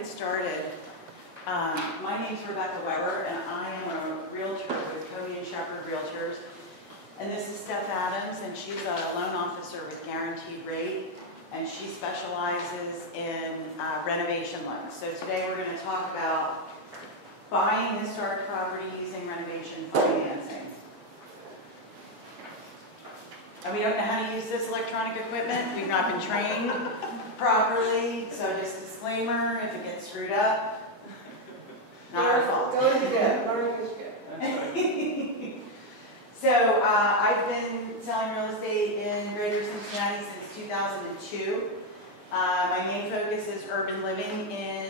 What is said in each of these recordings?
get started. My name's Rebecca Weber, and I am a realtor with Cody and Shepherd Realtors. And this is Stef Adams, and she's a loan officer with Guaranteed Rate, and she specializes in renovation loans. So today we're going to talk about buying historic property using renovation financing. And we don't know how to use this electronic equipment. We've not been trained properly. So just a disclaimer, if it gets screwed up, not our fault. Go to good. So I've been selling real estate in Greater Cincinnati since 2002. My main focus is urban living in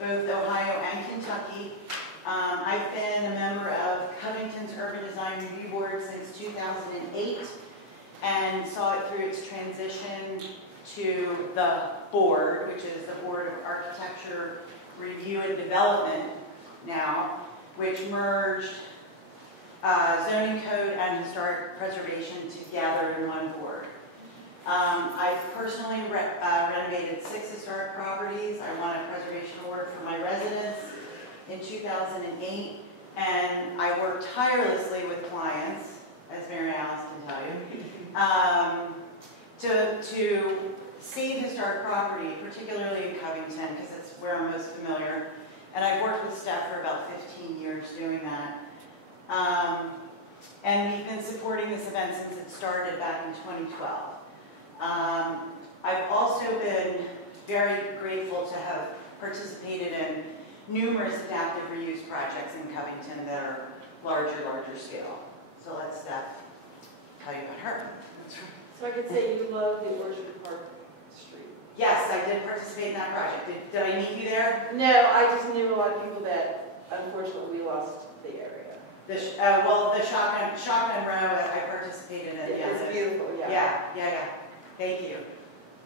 both Ohio and Kentucky. I've been a member of Covington's Urban Design Review Board since 2008 and saw it through its transition to the board, which is the Board of Architecture Review and Development now, which merged zoning code and historic preservation together in one board. I've personally renovated 6 historic properties. I won a preservation award for my residents in 2008, and I work tirelessly with clients, as Mary Alice can tell you, to see historic property, particularly in Covington, because it's where I'm most familiar. And I've worked with Stef for about 15 years doing that. And we've been supporting this event since it started back in 2012. I've also been very grateful to have participated in numerous adaptive reuse projects in Covington that are larger scale. So let Stef tell you about her. So I could say you love the Orchard Park Street. Yes, I did participate in that project. Did I meet you there? No, I just knew a lot of people that unfortunately we lost the area. Well, the shotgun row, I participated in. It's beautiful, yeah. Yeah. Thank you.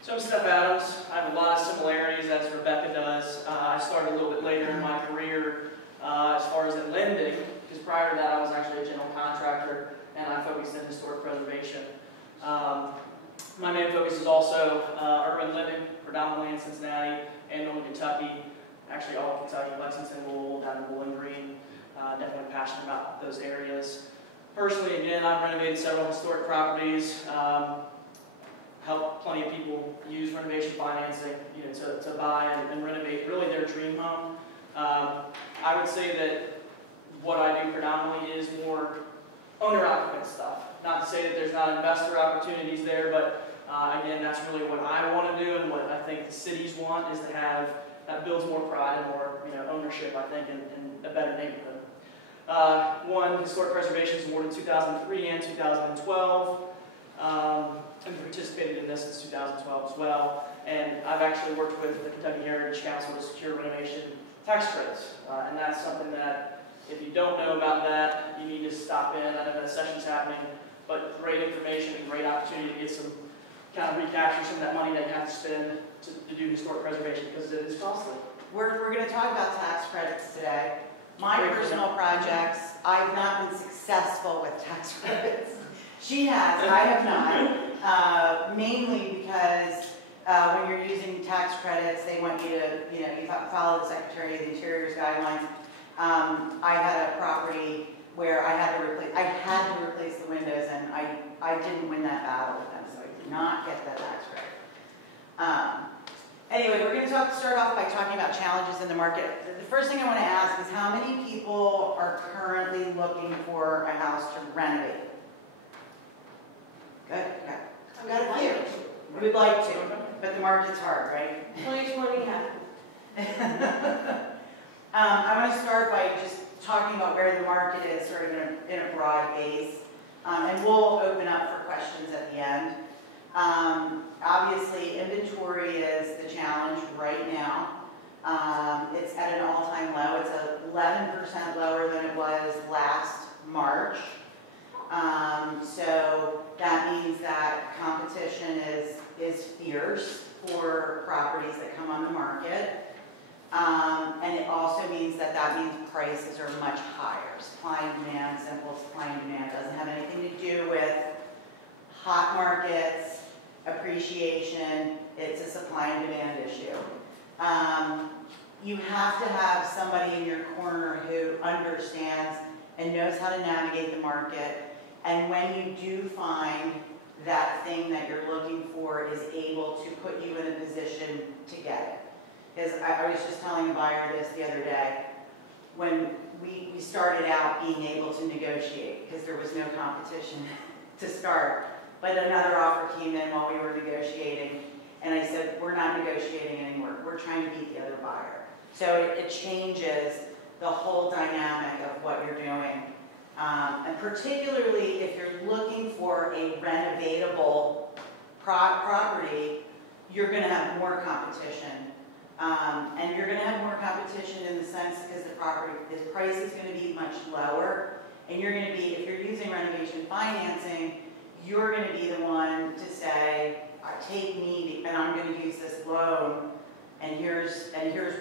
So I'm Stef Adams. I have a lot of similarities as Rebecca does. I started a little bit later in my career as far as in lending, because prior to that I was actually a general contractor and I focused in historic preservation. My main focus is also urban living, predominantly in Cincinnati and Northern Kentucky. Actually all of Kentucky, Lexington, Louisville, down in Bowling Green. Definitely passionate about those areas. Personally, again, I've renovated several historic properties. Helped plenty of people use renovation financing, to buy and renovate really their dream home. I would say that what I do predominantly is more owner-occupant stuff. Not to say that there's not investor opportunities there, but again, that's really what I want to do, and what I think the cities want is to have that builds more pride and more ownership, I think, in a better neighborhood. Won historic preservation award in 2003 and 2012. And participated in this since 2012 as well. And I've actually worked with the Kentucky Heritage Council to secure renovation tax credits. And that's something that, if you don't know about that, you need to stop in. I know that session's happening, but great information and great opportunity to get some, kind of recapture some of that money that you have to spend to do historic preservation, because it is costly. We're going to talk about tax credits today. My personal projects, I've not been successful with tax credits. She has, I have not, mainly because when you're using tax credits, they want you to, you follow the Secretary of the Interior's guidelines. I had a property where I had to replace the windows, and I didn't win that battle with them, so I did not get that tax credit. Anyway, we're going to start off by talking about challenges in the market. The first thing I want to ask is how many people are currently looking for a house to renovate? Good. I've got a few. We'd like to, but the market's hard, right? 2020 happened. I want to start by just talking about where the market is, sort of in a broad base, and we'll open up for questions at the end. Obviously, inventory is the challenge right now. It's at an all-time low. It's 11% lower than it was last March. So that means that competition is fierce for properties that come on the market. And it also means that prices are much higher. Supply and demand, simple supply and demand, doesn't have anything to do with hot markets, appreciation. It's a supply and demand issue. you have to have somebody in your corner who understands and knows how to navigate the market. And when you do find that thing that you're looking for, is able to put you in a position to get it. Because I was just telling a buyer this the other day, when we started out being able to negotiate, because there was no competition to start, but another offer came in while we were negotiating, and I said, we're not negotiating anymore, we're trying to beat the other buyer. So it changes the whole dynamic of what you're doing. And particularly if you're looking for a renovatable property, you're going to have more competition. And you're going to have more competition in the sense because the price is going to be much lower. And you're going to be, if you're using renovation financing, you're going to be the one to say, take me, and I'm going to use this loan, and here's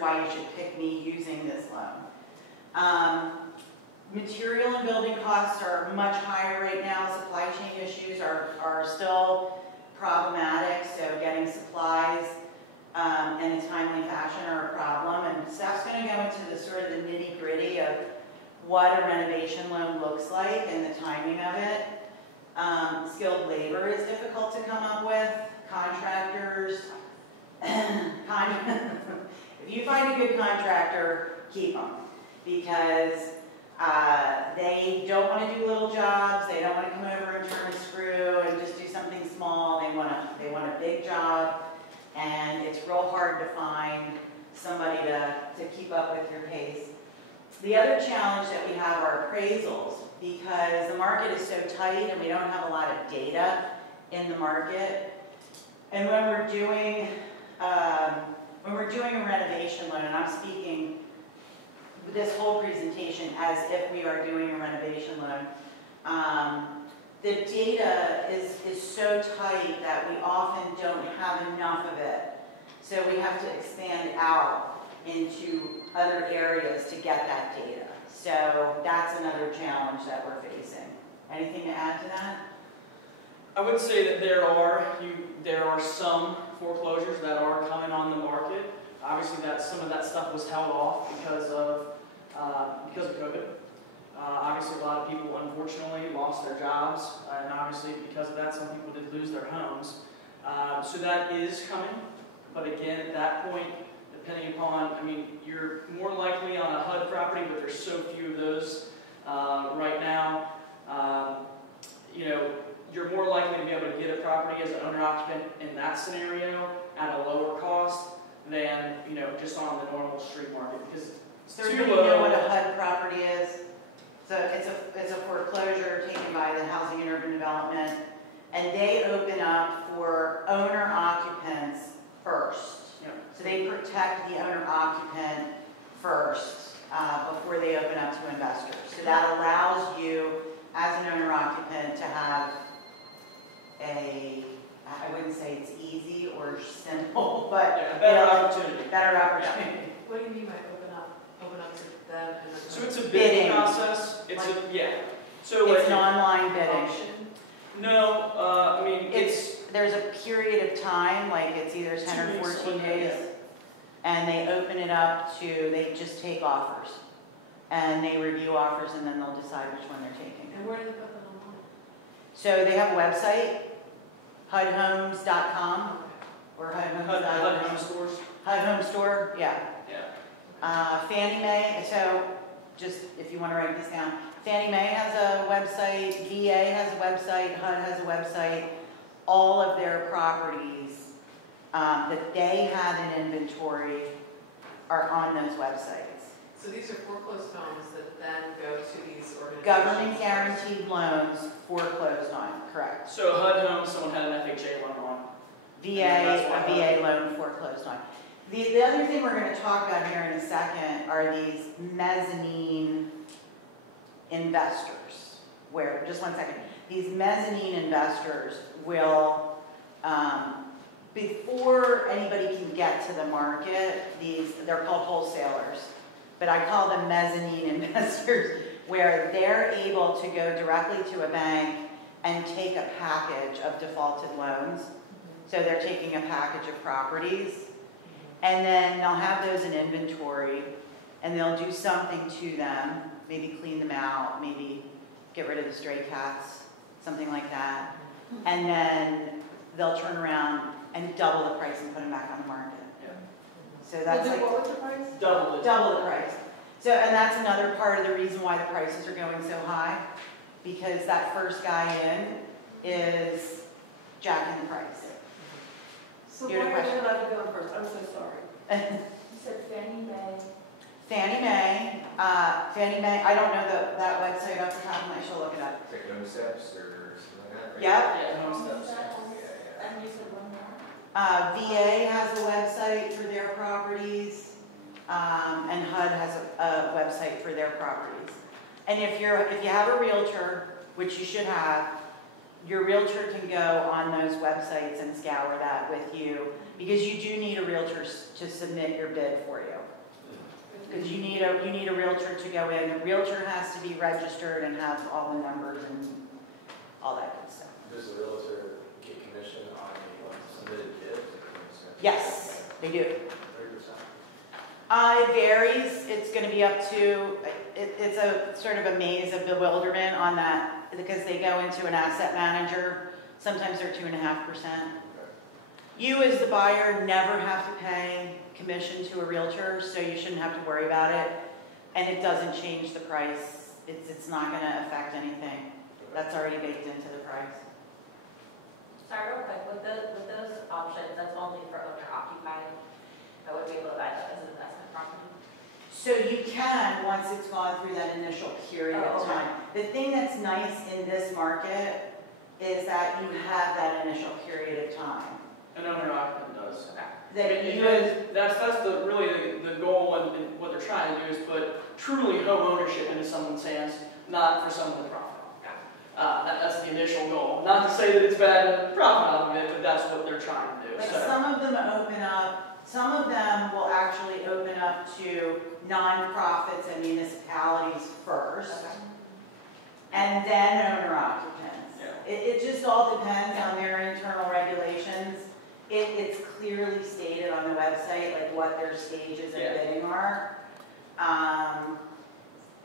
why you should pick me using this loan. Material and building costs are much higher right now. Supply chain issues are still problematic, so getting supplies in a timely fashion are a problem. And Stef's going to go into the sort of the nitty-gritty of what a renovation loan looks like and the timing of it. Skilled labor is difficult to come up with. Contractors, if you find a good contractor, keep them, because they don't want to do little jobs. They don't want to come over and turn a screw and just do something small. They want a big job, and it's real hard to find somebody to keep up with your pace. The other challenge that we have are appraisals, because the market is so tight and we don't have a lot of data in the market. And when we're doing a renovation loan, and I'm speaking this whole presentation as if we are doing a renovation loan, the data is so tight that we often don't have enough of it. So we have to expand out into other areas to get that data. So that's another challenge that we're facing. Anything to add to that? I would say that there are some foreclosures that are coming on the market. Obviously, some of that stuff was held off because of COVID. Obviously, a lot of people, unfortunately, lost their jobs, and obviously, because of that, some people did lose their homes. So that is coming, but again, at that point, depending upon, you're more likely on a HUD property, but there's so few of those right now. You're more likely to be able to get a property as an owner-occupant in that scenario at a lower cost than just on the normal street market, because so everybody know what a HUD property is? So it's a foreclosure taken by the Housing and Urban Development, and they open up for owner-occupants first. Yeah. So they protect the owner-occupant first before they open up to investors. So that allows you, as an owner-occupant, to have I wouldn't say it's easy or simple, but better opportunity. Better opportunity. Yeah. What do you mean by open up to them? So it's a bidding process. So it's an online bidding. No, there's a period of time, like it's either 10 or 14 days, and they open it up to, they just take offers, and they review offers, and then they'll decide which one they're taking. And where do they put them online? So they have a website, HUDhomes.com, or HUD Home Stores. HUD Home Store, yeah. Yeah. Fannie Mae, so just if you want to write this down, Fannie Mae has a website, VA has a website, HUD has a website. All of their properties that they have in inventory are on those websites. So these are foreclosed homes that then go to these organizations? Government Guaranteed loans foreclosed on, correct. So HUD Home, someone had an FHA loan on. A VA loan foreclosed on. The other thing we're going to talk about here in a second are these mezzanine investors, where, just one second, these mezzanine investors will, before anybody can get to the market, they're called wholesalers, but I call them mezzanine investors, where they're able to go directly to a bank and take a package of defaulted loans. So they're taking a package of properties, And then they'll have those in inventory, and they'll do something to them, maybe clean them out, maybe get rid of the stray cats, something like that. And then they'll turn around and double the price and put them back on the market. Yeah. So that's like What was the price? Double it. double the price. So, and that's another part of the reason why the prices are going so high, because that first guy in is jacking the price. So You had a why are question? you allowed to go first? I'm so sorry. You said Fannie Mae. Fannie Mae, I don't know that website off the top of my, I should look it up. It's like home steps or something like that, right? Yep. Yeah, home steps. And you said one more? VA has a website for their properties, and HUD has a website for their properties. And if you have a realtor, which you should have, your realtor can go on those websites and scour that with you, because you do need a realtor to submit your bid for you. Because you need a realtor to go in. The realtor has to be registered and have all the numbers and all that good stuff. Does the realtor get commission on a submitted bid? Yes, they do. 30%? It varies. It's going to be up to, it's a sort of a maze of bewilderment on that, because they go into an asset manager. Sometimes they're 2.5%. You as the buyer never have to pay commission to a realtor, so you shouldn't have to worry about it. And it doesn't change the price. It's not going to affect anything. That's already baked into the price. Sorry, real quick, with those options, that's only for owner occupied. I would be able to buy that as an investment property. So you can, once it's gone through that initial period Oh, of okay. time. The thing that's nice in this market is that you have that initial period of time. An owner occupant does. That And you, that's really the goal, and what they're trying to do is put truly home ownership into someone's hands, not for someone to profit. That's the initial goal. Not to say that it's bad to profit off of it, but that's what they're trying to do. like So, some of them open up, some of them will actually open up to nonprofits and municipalities first, and then owner occupants. Yeah. It just all depends on their internal regulations. It's clearly stated on the website, like what their stages of Yeah. bidding are.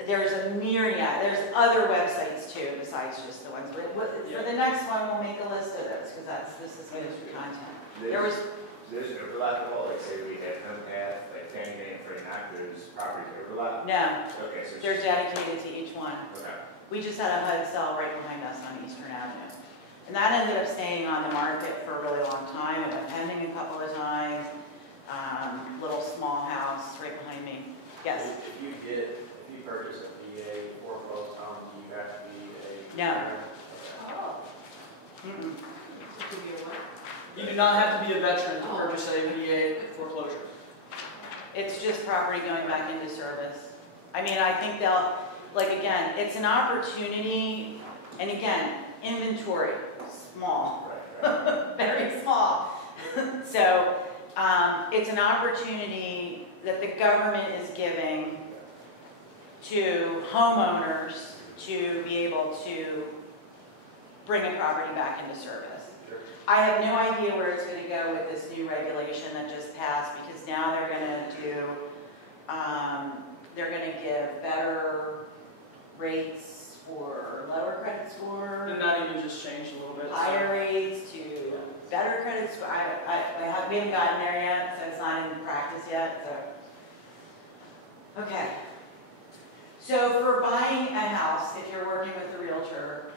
There's a myriad, there's other websites too, besides just the ones. For the next one, we'll make a list of those, because this is going to be content. There was, There's an overlap at all, like say we had home path, like Fannie Mae and Freddie Mac, those properties overlap? no, Okay, so it's they're just, dedicated to each one. okay. We just had a HUD cell right behind us on Eastern Avenue. And that ended up staying on the market for a really long time. It went pending a couple of times. Little small house right behind me. Yes? If you purchase a VA foreclosed home, do you have to be a? No. Oh. Mm-mm. you do not have to be a veteran to purchase a VA foreclosure. It's just property going back into service. I mean, I think they'll, like, again, it's an opportunity, and again, inventory, small, very small. So it's an opportunity that the government is giving to homeowners to be able to bring a property back into service. I have no idea where it's going to go with this new regulation that just passed, because now they're going to do, they're going to give better rates for lower credit score, And that even just changed a little bit. so- higher rates to better credit score. We haven't gotten there yet, so it's not in practice yet. So, okay. So for buying a house, if you're working with a realtor,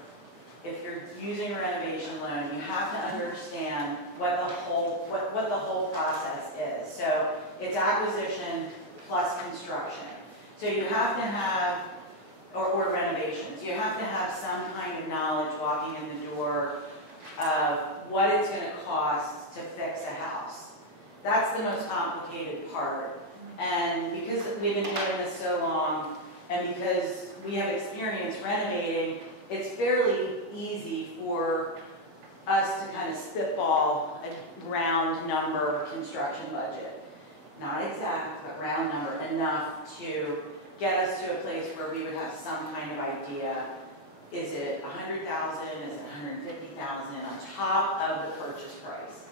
if you're using a renovation loan, you have to understand what the whole process is. So it's acquisition plus construction. So you have to have, or renovations, you have to have some kind of knowledge walking in the door of what it's going to cost to fix a house. That's the most complicated part. And because we've been doing this so long, and because we have experience renovating, it's fairly easy for us to kind of spitball a round number construction budget. Not exact, but round number, enough to get us to a place where we would have some kind of idea. Is it $100,000? Is it $150,000 on top of the purchase price?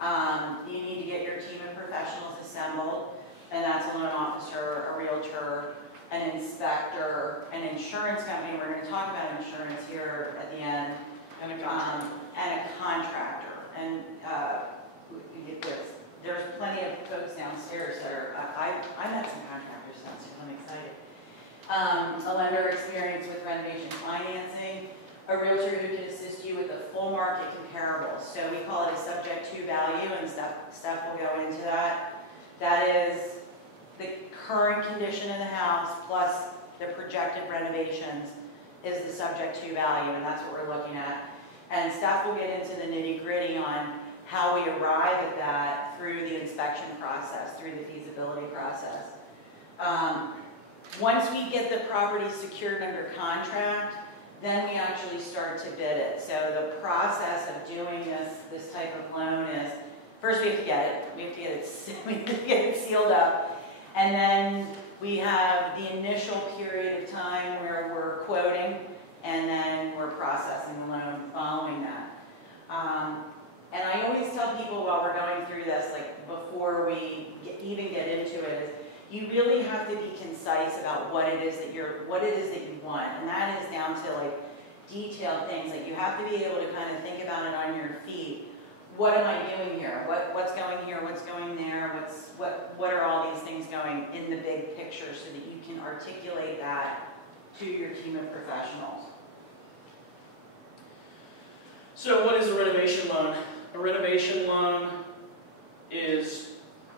You need to get your team of professionals assembled, and that's a loan officer, a realtor, an inspector, an insurance company. We're going to talk about insurance here at the end, And a contract. and a contractor. And there's plenty of folks downstairs that are, I met some contractors downstairs, I'm excited. A lender experienced with renovation financing, a realtor who can assist you with the full market comparables. So we call it a subject to value, and Stef will go into that. That is the current condition of the house plus the projected renovations is the subject to value, and that's what we're looking at. And Stef will get into the nitty-gritty on how we arrive at that through the inspection process, through the feasibility process. Once we get the property secured under contract, then we actually start to bid it. So the process of doing this type of loan is, first we have to get it. We have to get it sealed up. And then we have the initial period of time where we're quoting, and then we're processing the loan following that. And I always tell people while we're going through this, like before we even get into it, is you really have to be concise about what it is that you want, and that is down to like detailed things. Like you have to be able to kind of think about it on your feet. What am I doing here? What's going here? What's going there? What are all these things going in the big picture, so that you can articulate that to your team of professionals. So what is a renovation loan? A renovation loan is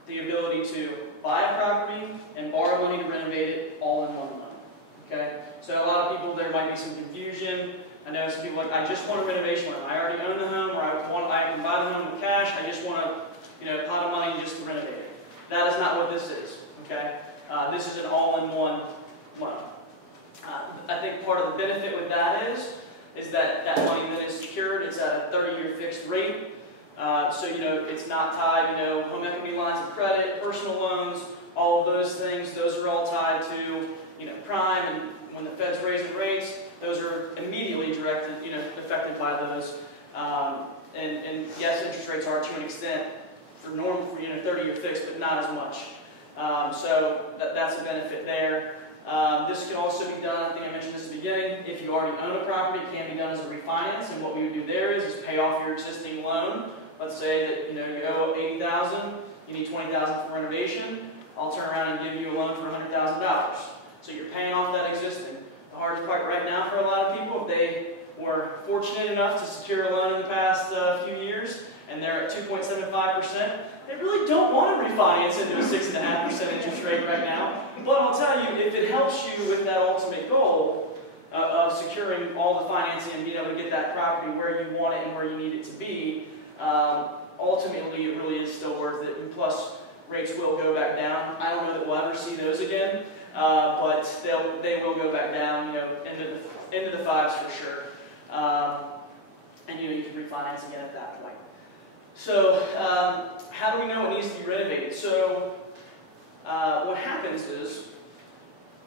the ability to buy a property and borrow money to renovate it all in one loan. Okay? So a lot of people, there might be some confusion. I know some people are like, I just want a renovation loan. I already own the home, or I can buy the home with cash. I just want a pot of money just to renovate it. That is not what this is. Okay? This is an all-in-one loan. I think part of the benefit with that is that that money then is secured. It's at a 30-year fixed rate. So, it's not tied, home equity lines of credit, personal loans, all of those things. Those are all tied to, prime, and when the Fed's raising rates, those are immediately affected by those. And yes, interest rates are to an extent for normal, for 30-year fixed, but not as much. So that's a benefit there. This can also be done, I think I mentioned this at the beginning, if you already own a property, it can be done as a refinance, and what we would do there is pay off your existing loan. Let's say that you owe $80,000, you need $20,000 for renovation. I'll turn around and give you a loan for $100,000. So you're paying off that existing. The hardest part right now for a lot of people, if they were fortunate enough to secure a loan in the past few years, and they're at 2.75%, they really don't want to refinance into a 6.5% interest rate right now. But I'll tell you, if it helps you with that ultimate goal of securing all the financing and being able to get that property where you want it and where you need it to be, ultimately it really is still worth it. And plus, rates will go back down. I don't know that we'll ever see those again, but they will go back down, into the fives for sure. And you can refinance again at that point. So, how do we know it needs to be renovated? So, what happens is,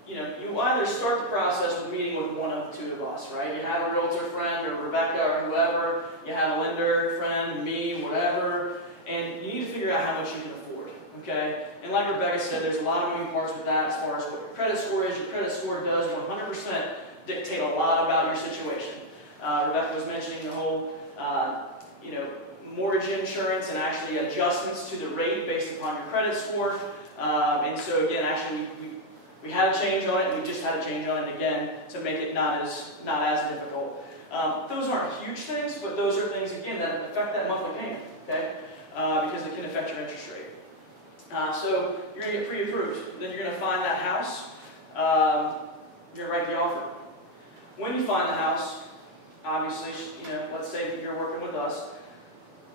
you either start the process with meeting with one of the two of us, right? You have a realtor friend, or Rebecca, or whoever. You have a lender friend, me, whatever. And you need to figure out how much you can afford, okay? And like Rebecca said, there's a lot of moving parts with that as far as what your credit score is. Your credit score does 100% dictate a lot about your situation. Rebecca was mentioning the whole, mortgage insurance and actually adjustments to the rate based upon your credit score. And so again, actually, we had a change on it, and we just had a change on it again to make it not as difficult. Those aren't huge things, but those are things, again, that affect that monthly payment, okay? Because it can affect your interest rate. So you're going to get pre-approved. Then you're going to find that house. You're going to write the offer. When you find the house, obviously, let's say that you're working with us,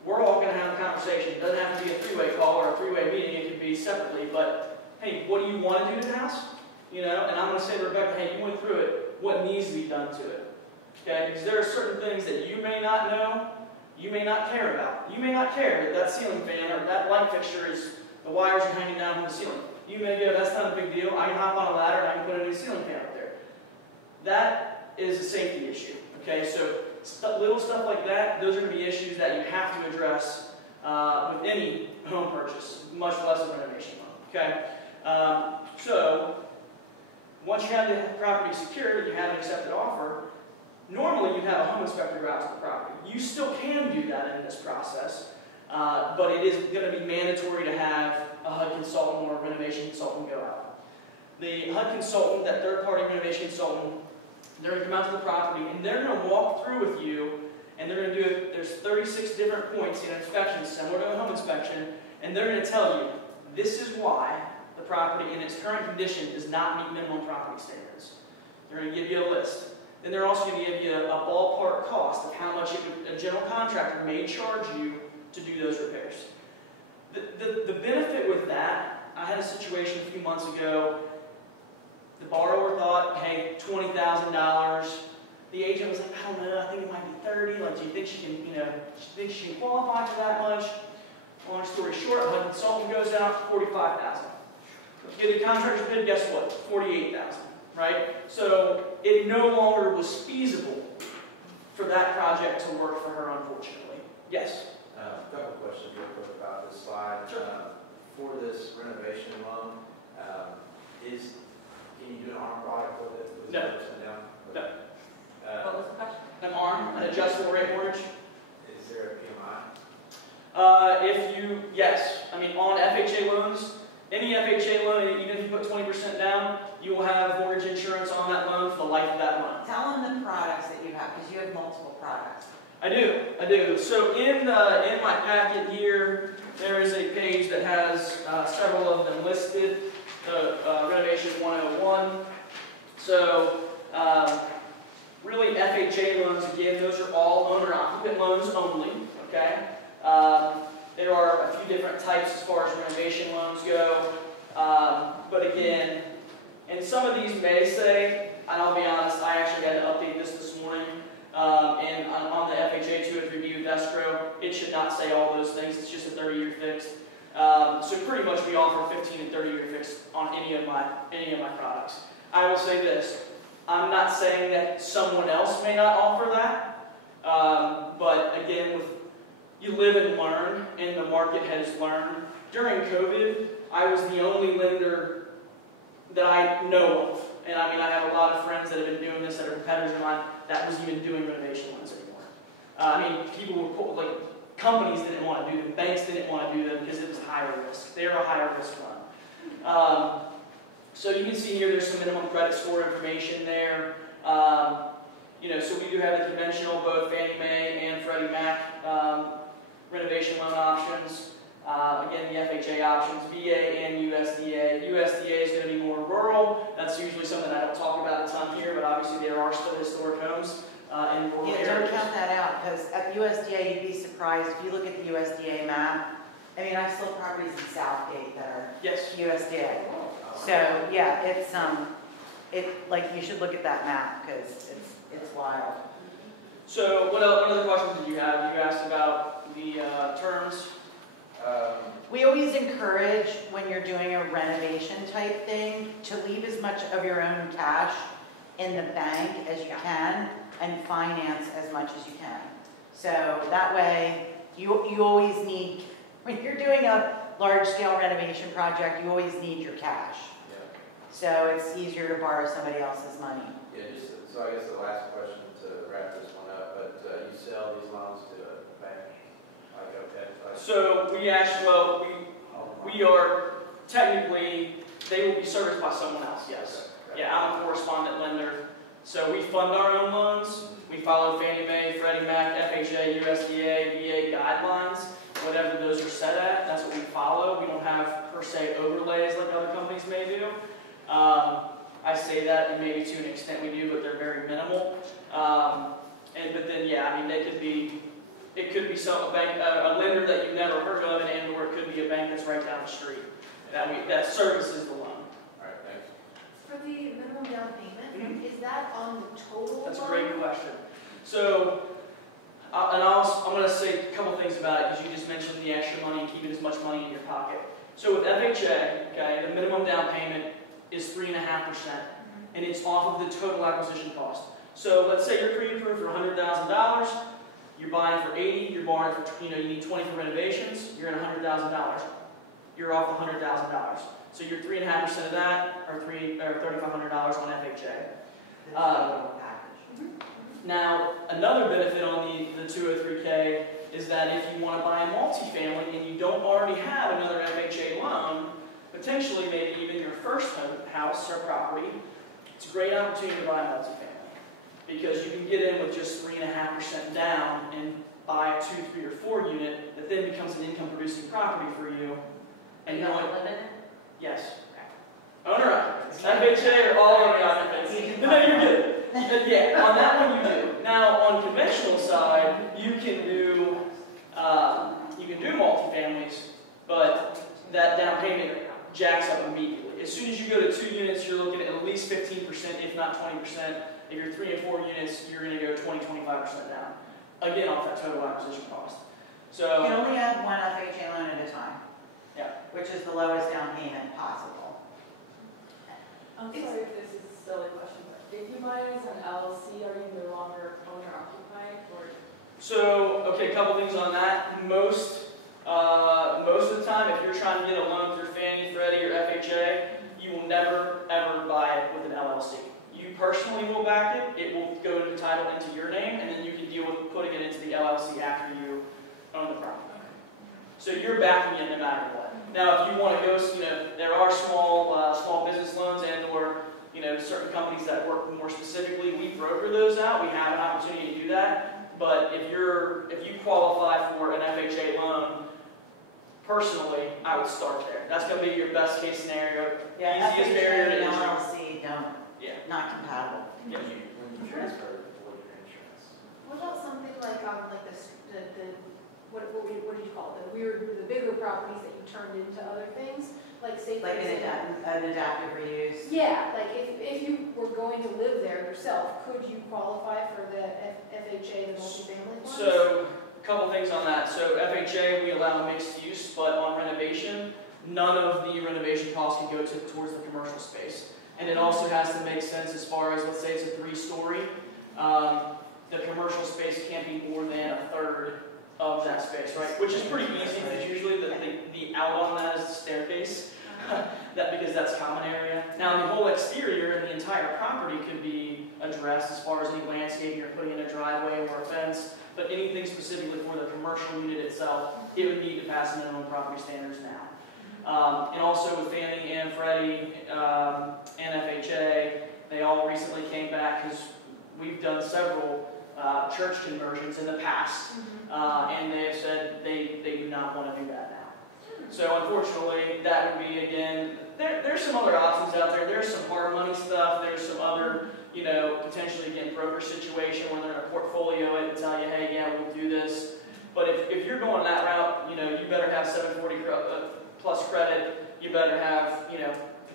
we're all going to have a conversation. It doesn't have to be a three-way call or a three-way meeting. It can be separately. But, hey, what do you want to do to the house? And I'm going to say to Rebecca, hey, you went through it. What needs to be done to it? Okay? Because there are certain things that you may not know, you may not care about. You may not care that ceiling fan or that light fixture is, the wires are hanging down from the ceiling. You may go, that's not a big deal. I can hop on a ladder and I can put a new ceiling fan up there. That is a safety issue. Okay? So little stuff like that, those are going to be issues that you have to address with any home purchase, much less a renovation loan. Okay, so once you have the property secured, you have an accepted offer. Normally, you have a home inspector go out to the property. You still can do that in this process, but it is going to be mandatory to have a HUD consultant or a renovation consultant go out. The HUD consultant, that third-party renovation consultant, they're going to come out to the property and they're going to walk through with you, and they're going to do it. There's 36 different points in inspection, similar to a home inspection, and they're going to tell you this is why the property in its current condition does not meet minimum property standards. They're going to give you a list. Then they're also going to give you a ballpark cost of how much a general contractor may charge you to do those repairs. The benefit with that, I had a situation a few months ago. The borrower thought, hey, $20,000. The agent was like, I don't know, I think it might be 30. Like, do you think she can, she can qualify for that much? Long story short, HUD consultant goes out, $45,000. Get the contractor's bid, guess what? $48,000, right? So it no longer was feasible for that project to work for her, unfortunately. Yes? A couple of questions real quick about this slide. Sure. For this renovation loan, can you do an arm product with it? No. No. What was the question? An ARM, an adjustable rate mortgage. Is there a PMI? Yes. I mean, on FHA loans, any FHA loan, even if you put 20% down, you will have mortgage insurance on that loan for the life of that loan. Tell them the products that you have, because you have multiple products. I do. So in my packet here, there is a page that has several of them listed. Renovation 101. So really FHA loans, again, those are all owner-occupant loans only. Okay. There are a few different types as far as renovation loans go. But again, and some of these may say, and I'll be honest, I actually had to update this morning. And on the FHA 2 review escrow, it should not say all those things. It's just a 30-year fixed. So pretty much we offer 15 and 30-year fixed on any of my products. I will say this: I'm not saying that someone else may not offer that, but again, you live and learn, and the market has learned. During COVID, I was the only lender that I know of, and I mean I have a lot of friends that have been doing this that are competitors of mine that was even doing renovation loans anymore. I mean, people were like, companies didn't want to do them, banks didn't want to do them because it was higher risk. They're a higher risk loan. So you can see here there's some minimum credit score information there. So we do have the conventional, both Fannie Mae and Freddie Mac renovation loan options. Again, the FHA options, VA and USDA. USDA is going to be more rural. That's usually something I don't talk about a ton here, but obviously there are still historic homes in rural areas. Don't count that out, because at USDA, you'd be surprised if you look at the USDA map. I mean, I still have properties in Southgate that are USDA. So yeah, it's like you should look at that map because it's wild. So what other questions did you have? You asked about the terms. We always encourage, when you're doing a renovation type thing, to leave as much of your own cash in the bank as you can and finance as much as you can. So that way, you always need, when you're doing a large-scale renovation project, you always need your cash. Yeah. So it's easier to borrow somebody else's money. Yeah, so I guess the last question to wrap this one up, but you sell these loans to a bank? So we actually, we are technically, they will be serviced by someone else, yes. Yeah, I'm a correspondent lender. So we fund our own loans. We follow Fannie Mae, Freddie Mac, FHA, USDA, VA guidelines. Whatever those are set at, that's what we follow. We don't have, per se, overlays like other companies may do. I say that, and maybe to an extent we do, but they're very minimal. But then, yeah, I mean, it could be a lender that you've never heard of, and or it could be a bank that's right down the street that services the loan. All right, thanks. For the minimum down payment, is that on the total? That's a great question. So, I'm going to say a couple things about it, because you just mentioned the extra money and keeping as much money in your pocket. So with FHA, okay, the minimum down payment is 3.5%, and it's off of the total acquisition cost. So let's say you're pre-approved for $100,000. You're buying for 80, you're borrowing for, you need 20 for renovations, you're in $100,000. You're off the $100,000. So you're 3.5% of that, or $3,500 on FHA. Now, another benefit on the 203K is that if you want to buy a multifamily and you don't already have another FHA loan, potentially maybe even your first house or property, it's a great opportunity to buy a multifamily because you can get in with just 3.5% down and buy a 2, 3, or 4 unit that then becomes an income-producing property for you. And You you know don't what? live in it? Yes. Owner occupants. FHA or all owner occupants. No, you're good. Yeah, on that one you do. Now, on conventional side, you can do multifamilies, but that down payment jacks up immediately. As soon as you go to 2 units, you're looking at least 15%, if not 20%. If you're 3 and 4 units, you're going to go 20, 25% down. Again, off that total acquisition cost. You can only have one FHA loan at a time. Yeah. Which is the lowest down payment possible. I'm sorry if this is a silly question, but if you buy it as an LLC, are you no longer owner occupied or? So, okay, a couple things on that. Most of the time, if you're trying to get a loan through Fannie, Freddie, or FHA, you will never, ever buy it with an LLC. You personally will back it. It will go into title into your name, and then you can deal with putting it into the LLC after you own the property. So you're backing it no matter what. Now, if you want to go, there are small business loans and/or certain companies that work more specifically. We broker those out. We have an opportunity to do that. But if you qualify for an FHA loan, personally, I would start there. That's going to be your best case scenario. Yeah, Easiest FHA barrier to and entry. LLC not compatible. Yeah. When you transfer for your insurance. What about something like what do you call it? The bigger properties that you turned into other things, like say for Like example, an adaptive reuse. yeah, like if you were going to live there yourself, could you qualify for the FHA, the multifamily ones? So, a couple things on that. So, FHA, we allow mixed use, but on renovation, none of the renovation costs can go towards the commercial space. And it also has to make sense as far as, let's say it's a 3-story. The commercial space can't be more than a third of that space, right? Which is pretty easy because usually the out on that is the staircase, because that's common area. Now the whole exterior and the entire property could be addressed as far as any landscaping or putting in a driveway or a fence, but anything specifically for the commercial unit itself, it would need to pass minimum property standards now. And also with Fannie and Freddie and FHA, they all recently came back because we've done several church conversions in the past, and they have said they do not want to do that now. So unfortunately, that would be, again, there's some other options out there. There's some hard money stuff. There's some other, potentially, again, broker situation where they're going to portfolio it and tell you, hey, yeah, we'll do this. But if you're going that route, you better have 740 plus credit. You better have,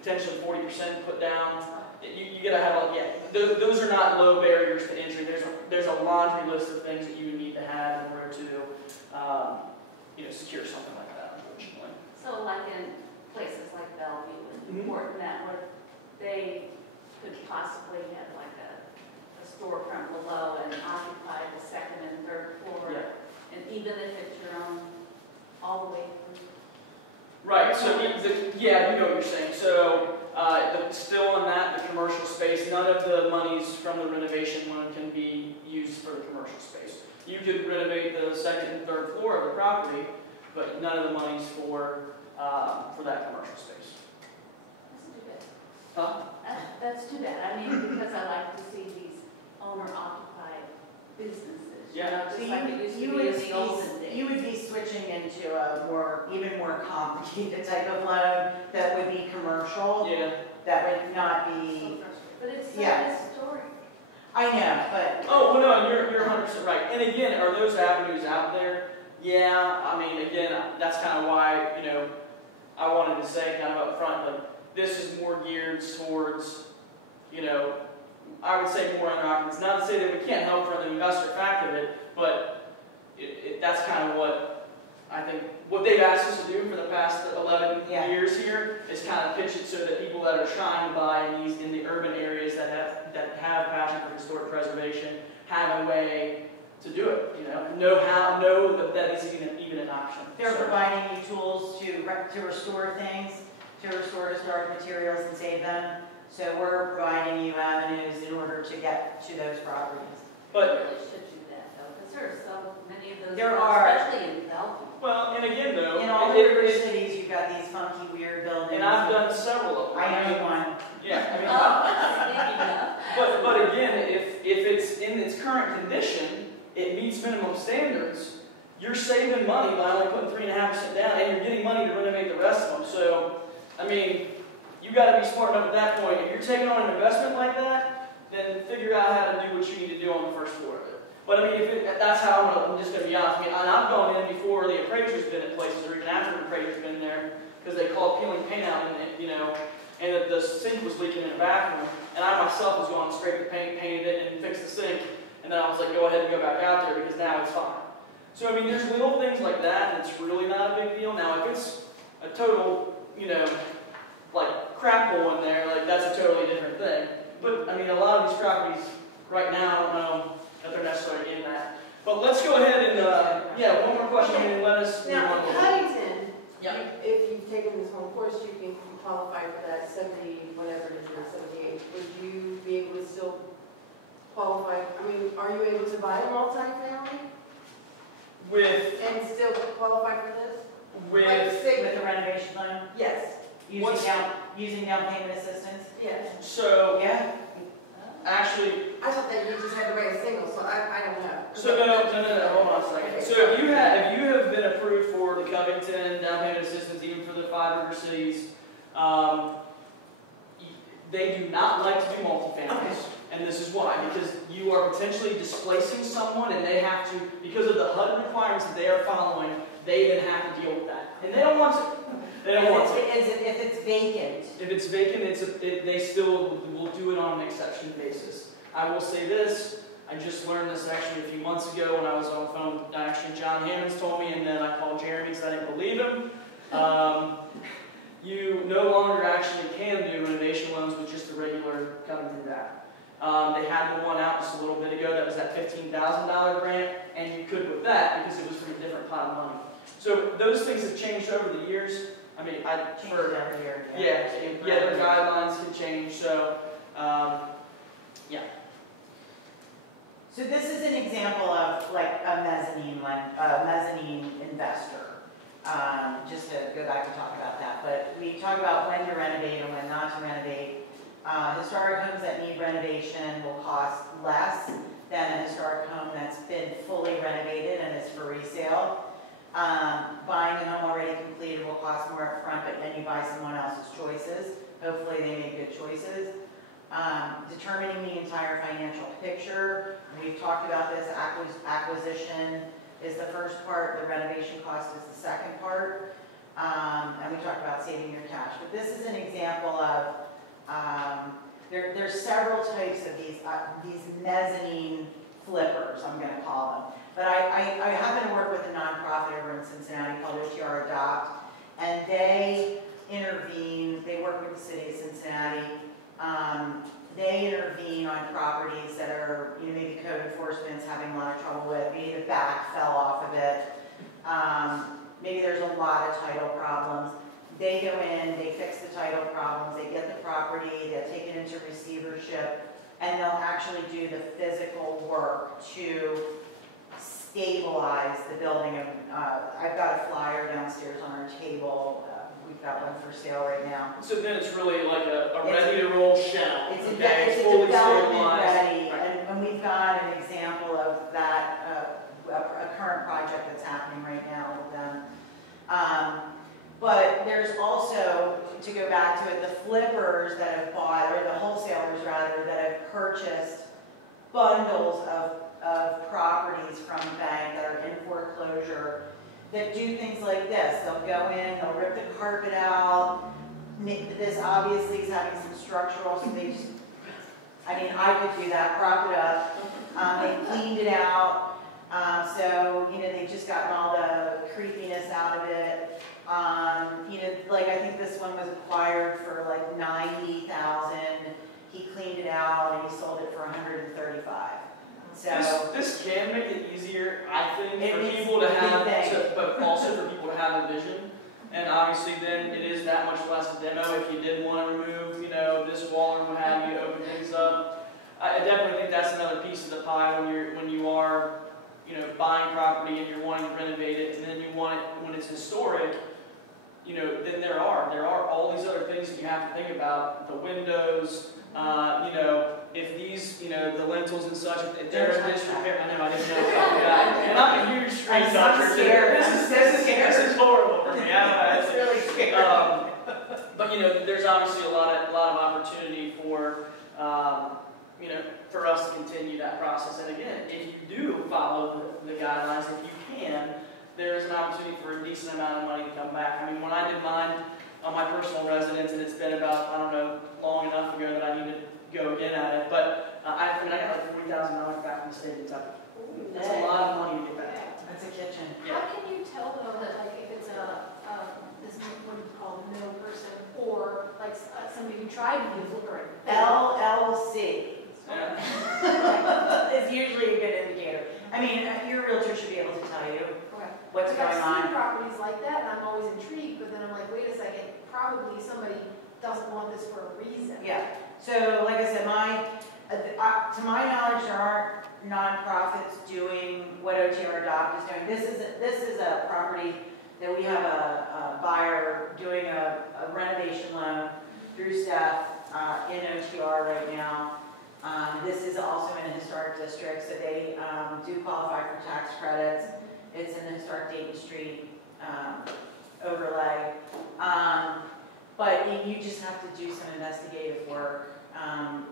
potentially 40% put down. You gotta have, those are not low barriers to entry. There's a laundry list of things that you would need to have in order to, secure something like that, unfortunately. So like in places like Bellevue and Newport and that, where they could possibly have like a storefront below and occupy the 2nd and 3rd floor, and even if it's your own, all the way through. Right, so you know what you're saying. So still on that, the commercial space, none of the monies from the renovation loan can be used for the commercial space. You could renovate the 2nd and 3rd floor of the property, but none of the monies for that commercial space. That's too bad. Huh? That's too bad. I mean, because I like to see these owner-occupied businesses. Yeah. Just So like it used to be in the olden days. you would be switching into a even more complicated type of loan that would be commercial. Yeah. That would not be. But it's so Yeah. historic. I know, but. Oh, well, no, you're 100% right. And again, are those avenues out there? Yeah, I mean, again, that's kind of why, I wanted to say kind of up front, like, this is more geared towards, I would say more owner-occupants. Not to say that we can't help from the investor fact of it, but that's kind of what I think, what they've asked us to do for the past 11 years here is kind of pitch it so that people that are trying to buy in the urban areas that have passion for historic preservation have a way to do it, know that is even an option. They're So- providing you tools to restore things, to restore historic materials and save them. So we're providing you avenues in order to get to those properties. But, really should do that though, because there are so many of those, There are. especially in Bellevue. well, and again though, In all the river cities, you've got these funky, weird buildings. and I've done several of them. I know one. Yeah, I mean, Oh, but again, if it's in its current condition, it meets minimum standards, you're saving money by only putting 3.5% down, and you're getting money to renovate the rest of them. So, I mean, you got to be smart enough at that point. If you're taking on an investment like that, then figure out how to do what you need to do on the first floor of it. But I mean, that's how I'm just going to be honest. I mean, and I've gone in before the appraiser's been at places, or even after the appraiser's been there, because they called peeling paint out, and the sink was leaking in the bathroom, and I myself was going to scrape the paint, painted it, and fix the sink, and then I was like, go ahead and go back out there because now it's fine. So I mean, there's little things like that, and it's really not a big deal. Now, if it's a total, like crap hole in there, like that's a totally different thing. But I mean, a lot of these properties right now, I don't know that they're necessarily in that. But let's go ahead and, one more question, and let us move Now, on a little bit. Huntington, Yeah. if you've taken this home course, you can qualify for that 70, whatever it is, or 78. Would you be able to still qualify? I mean, are you able to buy a multifamily With and still qualify for this? with With the renovation loan, Yes, What's- using down payment assistance. yes. so Yeah. actually. I thought that you just had to write a single, so I don't know. So no, hold on a second. So if you have been approved for the Covington down payment assistance, even for the 5 river cities, they do not like to do multifamilies, and this is why, because you are potentially displacing someone, and they have to, because of the HUD requirements that they are following, they then have to deal with that, and they don't want to. They don't want to. If it's vacant. If it's vacant, they still will do it on an exception basis. I will say this. I just learned this actually a few months ago when I was on the phone. Actually, John Hammonds told me, and then I called Jeremy because I didn't believe him. You no longer actually can do renovation loans with just the regular Covington DAP. They had the one out just a little bit ago that was that $15,000 grant, and you could with that because it was from a different pot of money. So those things have changed over the years. I mean, Change it every year. their guidelines can change. So, So this is an example of like a mezzanine investor. Just to go back and talk about that, but we talk about when to renovate and when not to renovate. Historic homes that need renovation will cost less than a historic home that's been fully renovated and is for resale. Buying a home already completed will cost more up front, but then you buy someone else's choices. Hopefully they make good choices. Determining the entire financial picture. We've talked about this. Acquisition is the first part. The renovation cost is the second part. And we talked about saving your cash. But this is an example of, there's several types of these mezzanine flippers, I'm going to call them. But I happen to work with a nonprofit over in Cincinnati called OTR Adopt, and they intervene, they work with the city of Cincinnati. They intervene on properties that are, maybe code enforcement's having a lot of trouble with, maybe the back fell off of it, maybe there's a lot of title problems. They go in, they fix the title problems, they get the property, they'll take it into receivership, and they'll actually do the physical work to stabilize the building. I've got a flyer downstairs on our table. We've got one for sale right now. so then it's really like a ready-to-roll shell. It's okay? a Fully development stabilized. ready, Right. and we've got an example of that, a current project that's happening right now with them. But there's also, to go back to it, the flippers that have bought, or the wholesalers rather, that have purchased bundles of properties from the bank that are in foreclosure, that do things like this. They'll go in, they'll rip the carpet out. This obviously is having some structural, so they just, I could do that, prop it up. They cleaned it out. So, they just gotten all the creepiness out of it. I think this one was acquired for like $90,000. He cleaned it out and he sold it for $135,000. So This can make it thing It for needs people to to be have, thing. but also for people to have a vision. And obviously then it is that much less demo if you did want to remove, you know, this wall or what have you, open things up. I definitely think that's another piece of the pie when you are, you know, buying property and you're wanting to renovate it, and then you want it when it's historic. You know, then there are all these other things that you have to think about. The windows, you know, if these, you know, the lintels and such, if they're in disrepair. I know, I didn't know about that. And I'm a huge screen toucher too. This is horrible for me. It's really scary. But you know, there's obviously a lot of opportunity for, you know, for us to continue that process. And again, if you do follow the guidelines, if you can, there's an opportunity for a decent amount of money to come back. I mean, when I did mine on my personal residence, and it's been about, I don't know, long enough ago that I need to go again at it, but I got like $40,000 back from the state of Kentucky. That's a lot of money to get back. That's a kitchen. How can you tell though that like if it's this what do you call a middle person or like somebody who tried to be a flipper? LLC Yeah. is usually a good indicator. I mean, your realtor should be able to tell you what's going I've on. seen properties like that, and I'm always intrigued, but then I'm like, wait a second, probably somebody doesn't want this for a reason. Yeah. So, like I said, to my knowledge, there aren't nonprofits doing what OTR Adopt is doing. This is a property that we have a buyer doing a renovation loan through Stef in OTR right now. This is also in a historic district, so they do qualify for tax credits. It's in the historic Dayton Street overlay. But you just have to do some investigative work.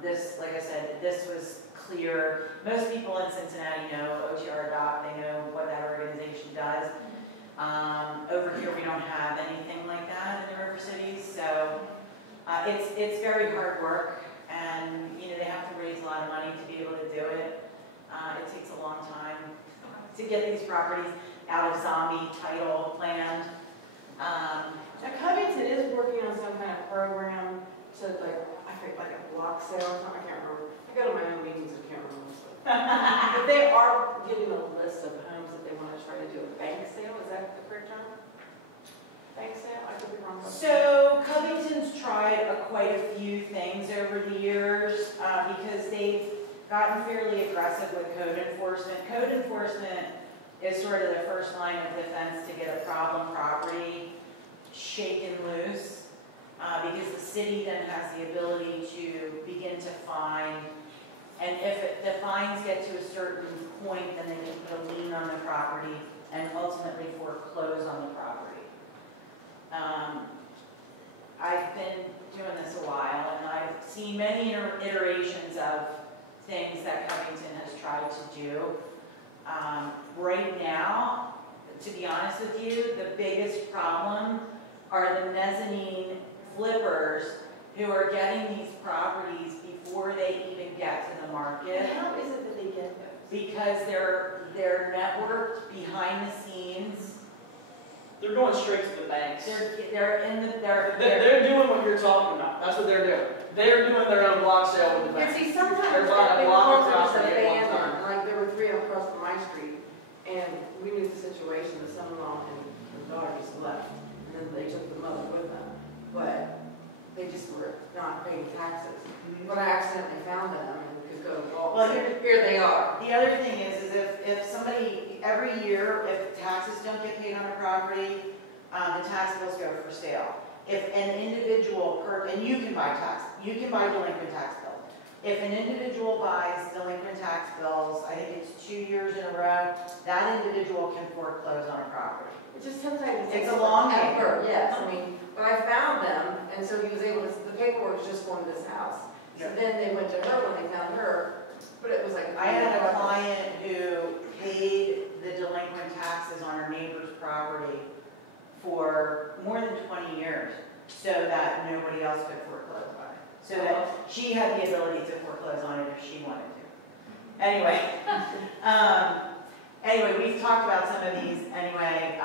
This, like I said, this was clear. Most people in Cincinnati know OTR Adopt. They know what that organization does. Over here, we don't have anything like that in the river cities, so it's very hard work, and you know they have to raise a lot of money to be able to do it. It takes a long time to get these properties out of zombie title planned. Now Covington is working on some kind of program to I think like a block sale or something, I can't remember. I go to my own meetings, I can't remember stuff. But they are giving a list of homes that they want to try to do a bank sale, is that the correct term? Bank sale, I could be wrong. So Covington's tried quite a few things over the years because they've gotten fairly aggressive with code enforcement. Code enforcement is sort of the first line of defense to get a problem property shaken loose because the city then has the ability to begin to fine, and if the fines get to a certain point, then they can put a lien on the property and ultimately foreclose on the property. I've been doing this a while, and I've seen many iterations of things that Covington has tried to do. Right now, to be honest with you, the biggest problem are the mezzanine flippers who are getting these properties before they even get to the market. How is it that they get those? Because they're networked behind the scenes. They're going straight to the banks. They're doing what you're talking about. That's what they're doing. They're doing their own block sale with the And bank. see, sometimes They're buying a big block of homes are property at one abandoned, time. like there were 3 across from my street, and we knew the situation, the son-in-law and the daughter just left, and then they took the mother with them, but they just were not paying taxes. But I accidentally found them and could go, well, here they are. The other thing is if somebody, every year, if taxes don't get paid on a property, the tax bills go for sale. If an individual, and you can buy delinquent tax bills. If an individual buys delinquent tax bills, I think it's 2 years in a row, that individual can foreclose on a property. It just sometimes It's a long game. effort, yes, I mean, but I found them, and so he was able to, the paperwork was just going to this house. So then they went to her when they found her, but it was like. I had a client who paid the delinquent taxes on her neighbor's property for more than 20 years so that nobody else could foreclose on it. So that she had the ability to foreclose on it if she wanted to. Anyway, we've talked about some of these anyway.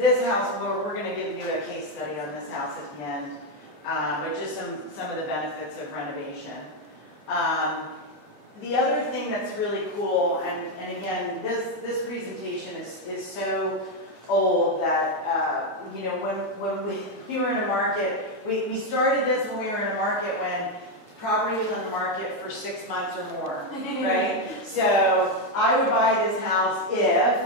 This house, we're going to give you a case study on this house at the end, but just some of the benefits of renovation. The other thing that's really cool, and again, this presentation is so old that, you know, when we were in a market, we started this when we were in a market when property was on the market for 6 months or more, right? So I would buy this house if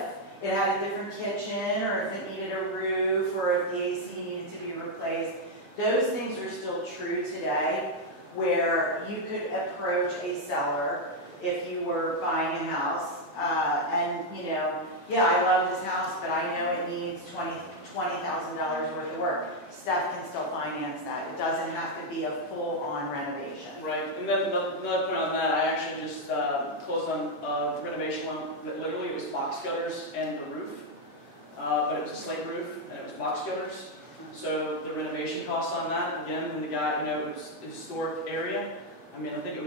it had a different kitchen, or if it needed a roof, or if the AC needed to be replaced. Those things are still true today, where you could approach a seller if you were buying a house, and, you know, yeah, I love this house, but I know it needs $20,000 worth of work. Stef can still finance that. It doesn't have to be a full-on renovation. Right, and then another point on that, I actually just closed on a renovation loan that literally was box gutters and the roof, but it was a slate roof and it was box gutters. So the renovation costs on that, again, and the guy, you know, it was a historic area. I mean, the bid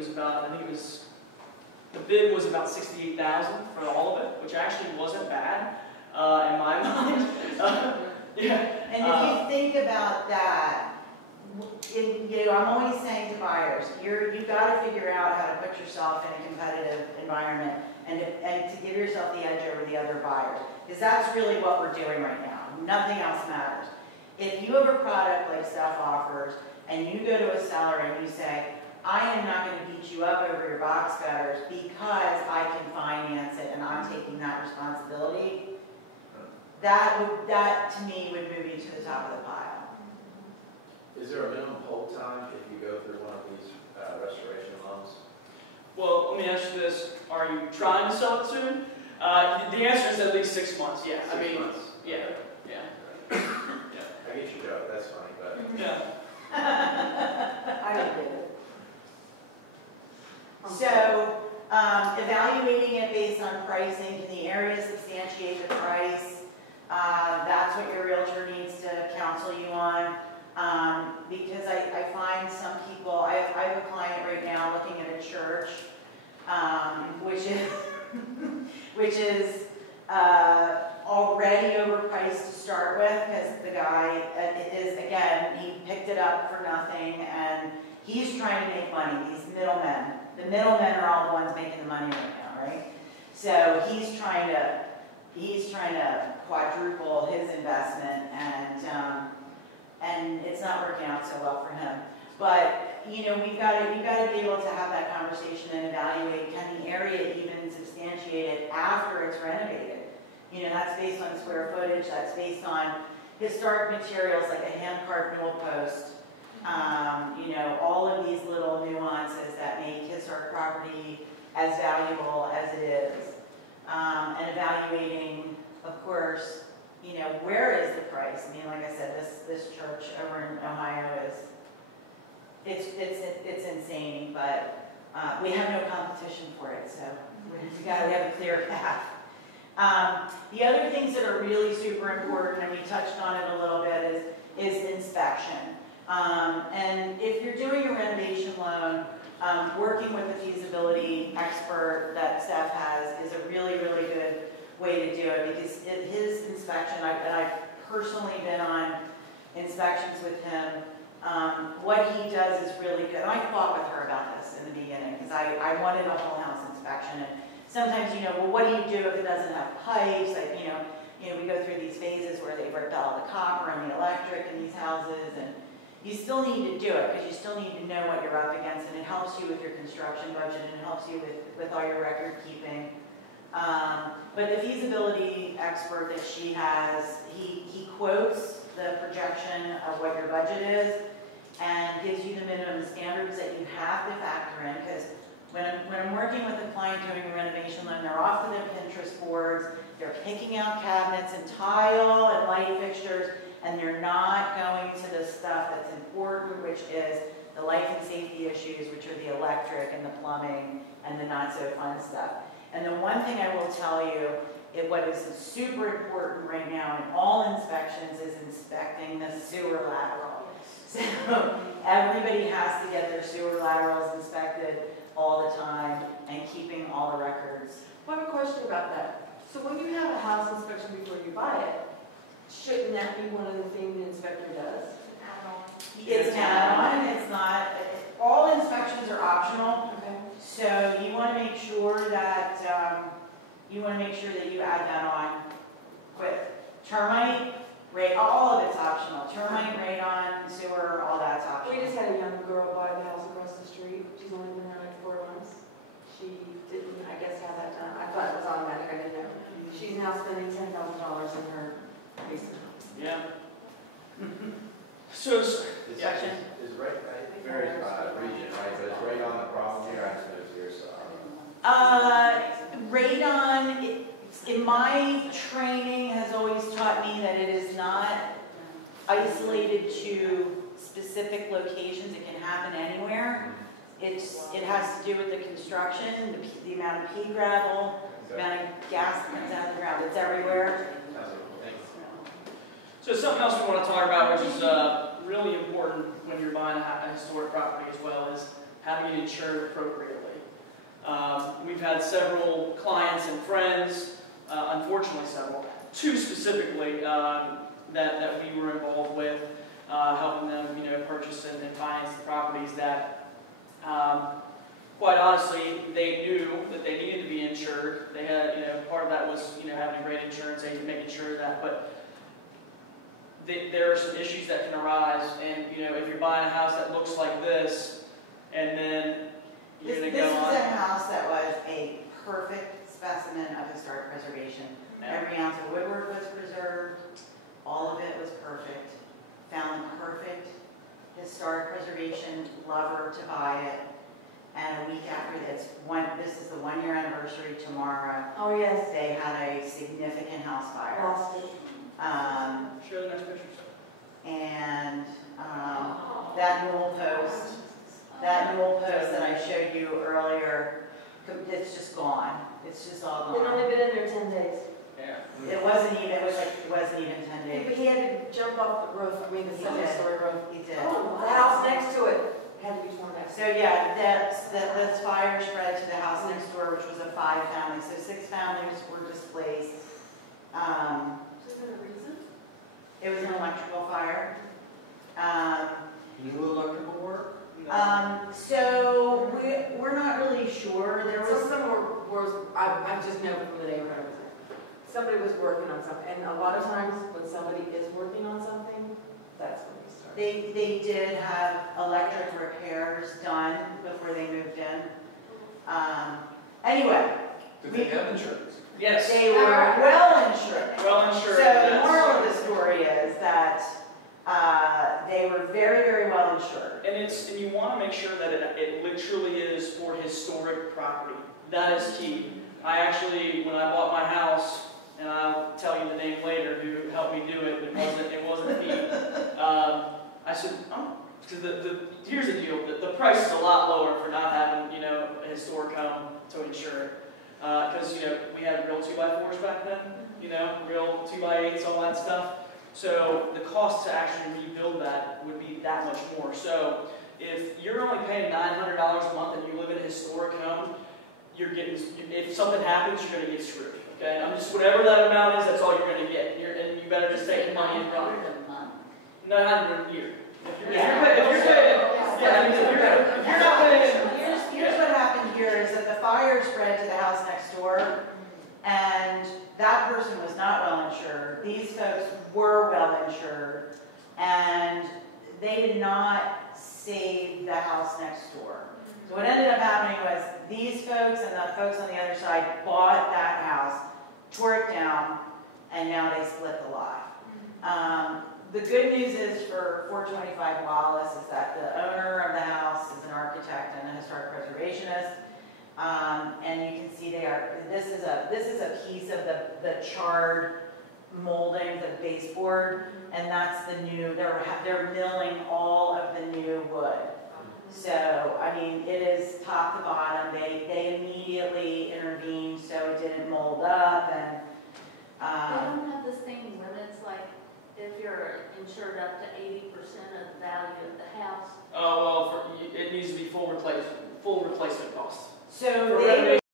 was about $68,000 for all of it, which actually wasn't bad in my mind. Yeah. And if you think about that, you know, I'm always saying to buyers, you've got to figure out how to put yourself in a competitive environment and to give yourself the edge over the other buyers. Because that's really what we're doing right now. Nothing else matters. If you have a product like Stef offers, and you go to a seller and you say, I am not going to beat you up over your box gutters because I can finance it and I'm taking that responsibility, that to me would move you to the top of the pile. Is there a minimum hold time if you go through one of these restoration loans? Well, let me ask you this. Are you trying to sell it soon? The answer is at least 6 months, yeah. 6 months? Yeah. I get your joke, that's funny, but... Yeah. I don't get it. So, evaluating it based on pricing, can the area substantiate the price? That's what your realtor needs to counsel you on. Because I find some people, I have a client right now looking at a church, which is already overpriced to start with, because the guy he picked it up for nothing, and he's trying to make money. These middlemen, the middlemen are all the ones making the money right now, right? So he's trying to quadruple his investment, and it's not working out so well for him. But you know, you've got to be able to have that conversation and evaluate, can the area even substantiate it after it's renovated? You know, that's based on square footage, that's based on historic materials like a hand-carved newel post. You know, all of these little nuances that make historic property as valuable as it is. And evaluating, of course, you know, where is the price? I mean, like I said, this church over in Ohio it's insane, but we have no competition for it, so we have a clear path. The other things that are really super important, and we touched on it a little bit, is inspection. And if you're doing a renovation loan, working with a feasibility expert that Stef has is a really, really good way to do it, because his inspection, and I've personally been on inspections with him, what he does is really good. And I fought with her about this in the beginning, because I wanted a whole house inspection. And sometimes, you know, well, what do you do if it doesn't have pipes? Like, you know, we go through these phases where they've ripped out all the copper and the electric in these houses, and you still need to do it, because you still need to know what you're up against, and it helps you with your construction budget, and it helps you with all your record keeping. But the feasibility expert that she has, he quotes the projection of what your budget is and gives you the minimum standards that you have to factor in, because when I'm working with a client doing a renovation loan, they're off to their Pinterest boards, they're picking out cabinets and tile and light fixtures, and they're not going to the stuff that's important, which is the life and safety issues, which are the electric and the plumbing and the not so fun stuff. And the one thing I will tell you, what is super important right now in all inspections is inspecting the sewer lateral. So everybody has to get their sewer laterals inspected all the time and keeping all the records. I have a question about that. So when you have a house inspection before you buy it, shouldn't that be one of the things the inspector does? It's an add-on, it's not, all inspections are optional. Okay. So you want to make sure that, you add that on with termite, all of it's optional. Termite, radon, sewer, all that's optional. We just had a young girl buy the house across the street. She's only been there like 4 months. She didn't, I guess, have that done. I thought it was automatic, I didn't know. She's now spending $10,000 in her basement. Yeah. So it's, Is yeah. right, it varies by region, right, but it's right on the problem here, I suppose here, so. Radon, in my training, has always taught me that it is not isolated to specific locations. It can happen anywhere. It has to do with the construction, the amount of pea gravel, the amount of gas that comes out of the ground. It's everywhere. So something else we want to talk about, which is really important when you're buying a historic property as well, is having it insured appropriately. We've had several clients and friends, unfortunately several, 2 specifically, that we were involved with, helping them, purchase and finance the properties that, quite honestly, they knew that they needed to be insured. They had, part of that was, having a great insurance agent, making sure of that, but there are some issues that can arise, and if you're buying a house that looks like this, and then you're going to go on. This is a house that was a perfect specimen of historic preservation. Every ounce of woodwork was preserved, all of it was perfect. Found the perfect historic preservation lover to buy it, and a week after this is the 1-year anniversary tomorrow. Oh, yes. They had a significant house fire. Lost it. Share the next picture. And that newel post that I showed you earlier, it's just gone. It's just all They'd gone. only been in there 10 days. Yeah. It wasn't even 10 days. But he had to jump off the roof, the He did. second-story roof. He did. The house next to it had to be torn down. So yeah, that fire spread to the house next door, which was a 5-family. So 6 families were displaced. Is there a reason? It was an electrical fire. New electrical work? So we're not really sure. There Some was of them were I just know from the neighborhood I was there. Somebody was working on something, and a lot of times when somebody is working on something, that's when they start. they did have electric repairs done before they moved in. Anyway, Did they have insurance? Yes. they were well insured. Well insured. So the yes. moral of the story is that they were very, very well insured. And you want to make sure that it literally is for historic property. That is key. I actually, when I bought my house, and I'll tell you the name later who helped me do it, it wasn't me. I said, because here's the deal, the price is a lot lower for not having, a historic home to insure it. Because, we had real 2x4s back then, real 2x8s, all that stuff. So the cost to actually rebuild that would be that much more. So if you're only paying $900 a month and you live in a historic home, if something happens, you're going to get screwed. Okay, whatever that amount is, that's all you're going to get. And you better just take the money and run. $900 a year. If you're not paying. Here's what happened here is that the fire spread to the house next door, and that person was not well insured. These folks were well insured, and they did not save the house next door. So what ended up happening was these folks and the folks on the other side bought that house, tore it down, and now they split the lot. The good news is for 425 Wallace is that the owner of the house is an architect and a historic preservationist. And you can see this is a piece of the charred molding, the baseboard, and that's the new, they're milling all of the new wood. So, I mean, it is top to bottom. They immediately intervened so it didn't mold up, and They don't have this thing limits, like if you're insured up to 80% of the value of the house. Oh, well, it needs to be full replacement cost. so For they